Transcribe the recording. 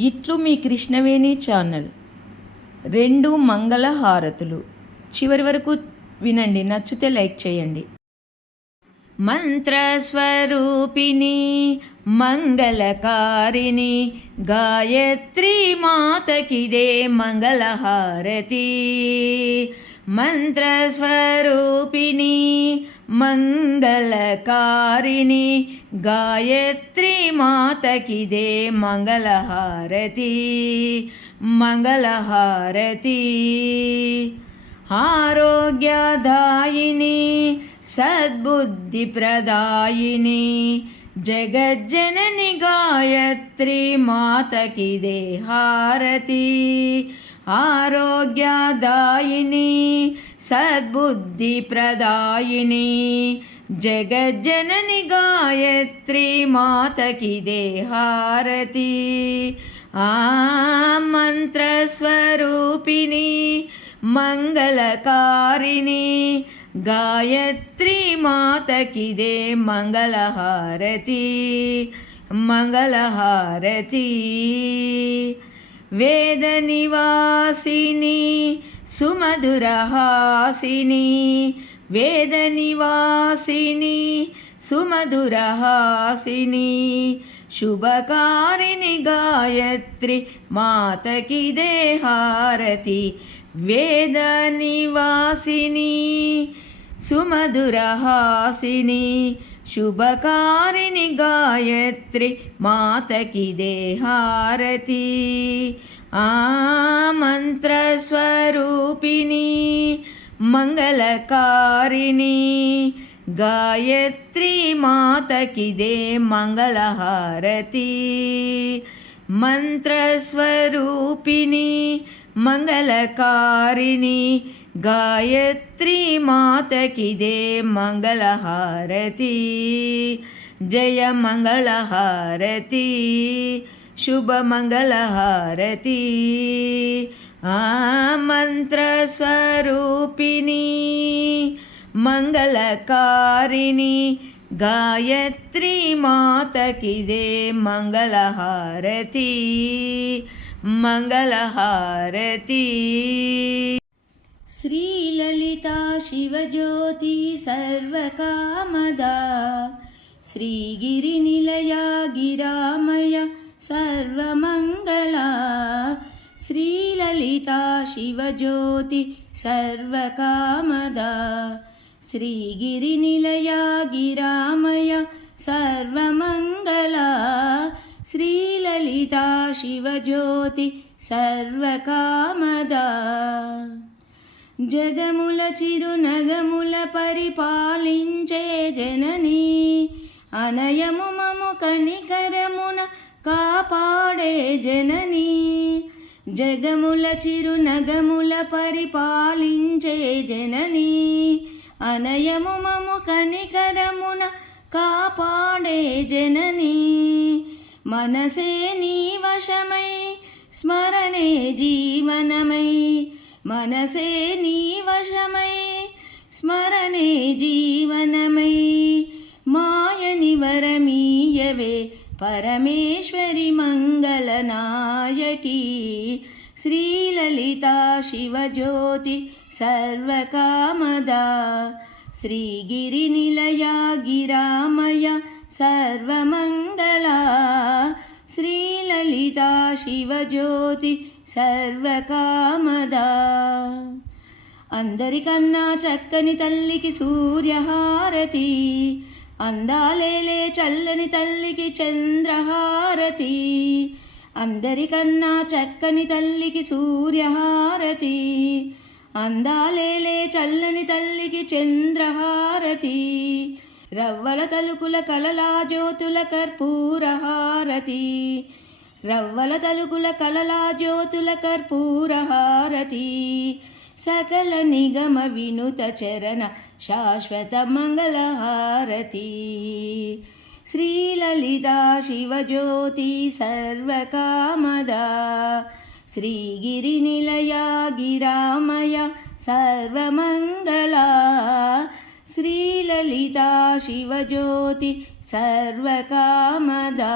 ఇట్లు మీ కృష్ణవేణి ఛానల్. 2 మంగళ హారతులు చివరి వరకు వినండి, నచ్చితే లైక్ చేయండి. మంత్రస్వరూపిణి మంగళకారిణి గాయత్రి మాతకిదే మంగళహారతి. మంత్రస్వరూపిణి మంగళకారిణి గాయత్రి మాతకిదే మంగళహారతి. మంగళహారతి. ఆరోగ్యదాయిని సద్బుద్ధిప్రదాయిని జగజ్జనని గాయత్రి మాతకిదే హారతి. ఆరోగ్యదాయిని సద్బుద్ధిప్రదాయిని జగజ్జనని గాయత్రి మాతకిదే హారతి. ఆ మంత్రస్వరూపిణి మంగళకారిణి గాయత్రి మాతకిదే మంగళహారతి. మంగళహారతి. వేద నివాసిని సుమధురహాసిని వేద నివాసిని సుమధురహాసిని శుభకారిణి గాయత్రి మాతకిదే హారతి. వేద నివాసిని సుమధురహాసిని శుభకారిణి గాయత్రి మాతకిదే హారతి. ఆ మంత్రస్వరూపిణి మంగళకారిణి గాయత్రి మాతకిదే మంగళహారతి. మంత్రస్వరూపిణి మంగళకారిణి గాయత్రి మాతకిదే మంగళహారతి. జయ మంగళహారతి. శుభ మంగళహారతి. ఆ మంత్రస్వరూపిణి మంగళకారిణి గాయత్రి మాతకిదే మంగళహారతి. మంగళహారతి. శ్రీలలితా శివజ్యోతి సర్వకామదా శ్రీగిరినిలయా గిరామయ సర్వమంగళా. శ్రీలలితా శివజ్యోతి సర్వకామదా శ్రీగిరినిలయా గిరామయ సర్వమంగళా. శ్రీలలితా శివజ్యోతి సర్వకామదా. జగముల చిరునగముల పరిపాలించే జనని అనయము మము కనికరమున కాపాడే జనని. జగముల చిరునగముల పరిపాలించే జనని అనయము మము కనికరమున కాపాడే జనని. మనసే నీ వశమై స్మరణే జీవనమై మనసే నీ వశమై స్మరణే జీవనమై. మాయని వరమీయవే పరమేశ్వరి మంగళనాయకి. శ్రీలలితా శివజ్యోతి సర్వకామదా శ్రీగిరినిలయా గిరామయ సర్వమంగళా. శ్రీలలితా శివజ్యోతి సర్వకామదా. అందరికన్నా చక్కని తల్లికి సూర్యహారతి. అందాలేలే చల్లని తల్లికి చంద్రహారతి. అందరికన్నా చక్కని తల్లికి సూర్యహారతి. అందాలేలే చల్లని తల్లికి చంద్రహారతి. రవ్వల తలుకుల కలలా జ్యోతుల కర్పూరహారతి. రవ్వల తలుకుల కలలా జ్యోతుల కర్పూరహారతి. సకల నిగమ వినుత చరణ శాశ్వత మంగళహారతి. శ్రీలలితా శివజ్యోతి సర్వకామదా శ్రీగిరినిలయా గిరామయ సర్వమంగళా. శ్రీలలితా శివజ్యోతి సర్వకామదా.